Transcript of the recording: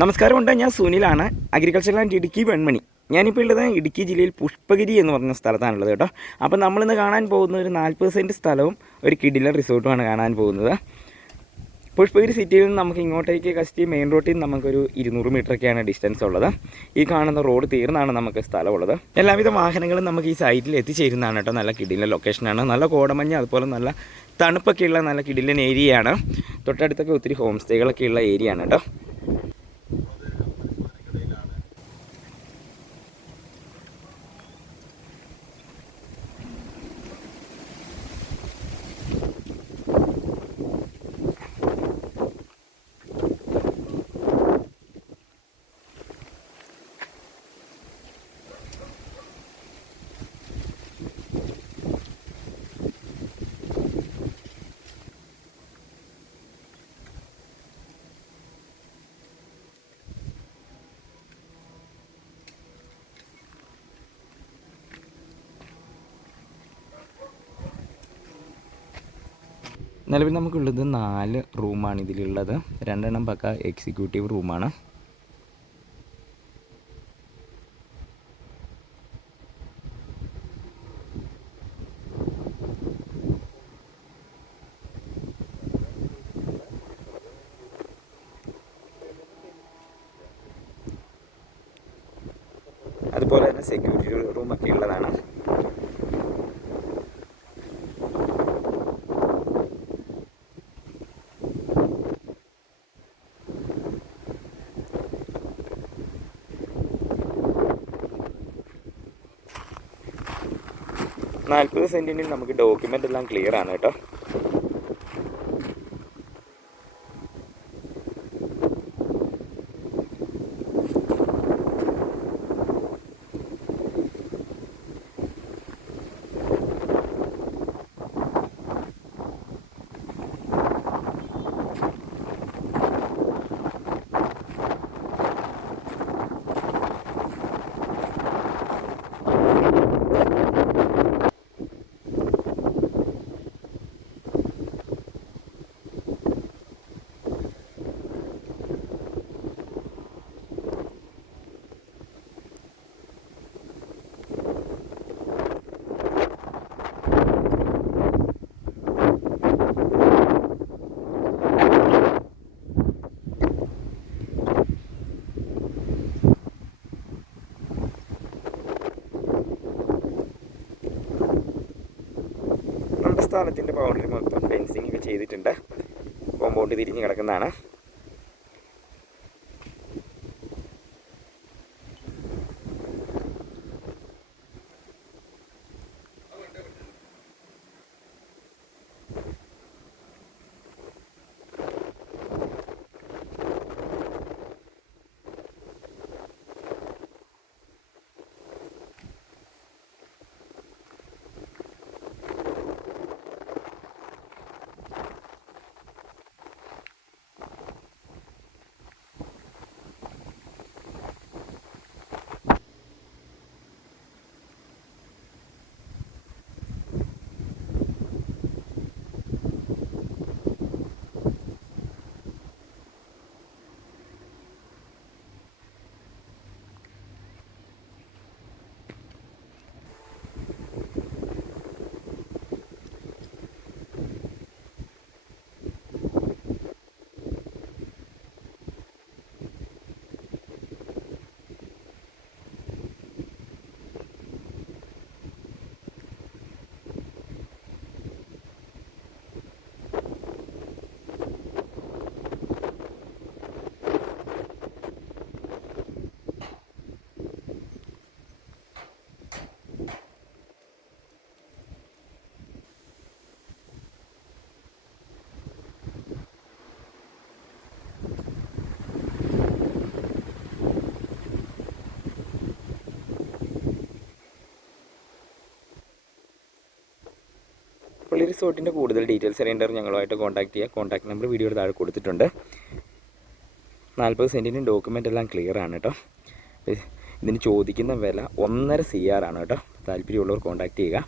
നമസ്കാരം ഉണ്ട് ഞാൻ സുനിലാണ് അഗ്രികൾച്ചർ ആൻഡ് ഇടുക്കി വെൺമണി. ഞാനിപ്പോൾ ഉള്ളത് ഇടുക്കി ജില്ലയിൽ പുഷ്പഗിരി എന്ന് പറഞ്ഞ സ്ഥലത്താണുള്ളത് കേട്ടോ. അപ്പോൾ നമ്മളിന്ന് കാണാൻ പോകുന്ന ഒരു നാൽപ്പത് സെന്റ് സ്ഥലവും ഒരു കിഡിലർ റിസോർട്ടുമാണ് കാണാൻ പോകുന്നത്. പുഷ്പഗിരി സിറ്റിയിൽ നിന്ന് നമുക്ക് ഇങ്ങോട്ടേക്ക് കസ്റ്റി മെയിൻ റോട്ടിൽ നിന്ന് നമുക്കൊരു ഇരുന്നൂറ് മീറ്ററൊക്കെയാണ് ഡിസ്റ്റൻസ് ഉള്ളത്. ഈ കാണുന്ന റോഡ് തീർന്നാണ് നമുക്ക് സ്ഥലമുള്ളത്. എല്ലാവിധ വാഹനങ്ങളും നമുക്ക് ഈ സൈറ്റിൽ എത്തിച്ചേരുന്നതാണ് കേട്ടോ. നല്ല കിടിലൻ ലൊക്കേഷനാണ് നല്ല കോടമഞ്ഞ് അതുപോലെ നല്ല തണുപ്പൊക്കെയുള്ള നല്ല കിടിലൻ ഏരിയയാണ് തൊട്ടടുത്തൊക്കെ ഒത്തിരി ഹോം സ്റ്റേകളൊക്കെ ഉള്ള ഏരിയയാണ് കേട്ടോ. നിലവിൽ നമുക്കുള്ളത് നാല് റൂമാണ് ഇതിലുള്ളത്. രണ്ടെണ്ണം പക്ക എക്സിക്യൂട്ടീവ് റൂമാണ്. അതുപോലെ തന്നെ സെക്യൂരിറ്റി റൂമൊക്കെ ഉള്ളതാണ്. നാൽപ്പത് സെന്റിന് നമുക്ക് ഡോക്യുമെന്റ് എല്ലാം ക്ലിയർ ആണ് കേട്ടോ. സ്ഥലത്തിന്റെ ബൗണ്ടറി മൊത്തം ഫെൻസിങ് ഒക്കെ ചെയ്തിട്ടുണ്ട്. കോമ്പൗണ്ട് തിരിഞ്ഞ് കിടക്കുന്നതാണ്. ഈ റിസോർട്ടിന്റെ കൂടുതൽ ഡീറ്റെയിൽസ് അറിയേണ്ടവർ ഞങ്ങളുമായിട്ട് കോൺടാക്ട് ചെയ്യുക. കോൺടാക്ട് നമ്പർ വീഡിയോയുടെ താഴെ കൊടുത്തിട്ടുണ്ട്. നാൽപ്പത് സെന്റിന് ഡോക്യുമെന്റ് എല്ലാം ക്ലിയർ ആണ് കേട്ടോ. ഇതിന് ചോദിക്കുന്ന വില ഒന്നര സി ആർ ആണ് കേട്ടോ. താല്പര്യമുള്ളവർ കോൺടാക്ട് ചെയ്യുക.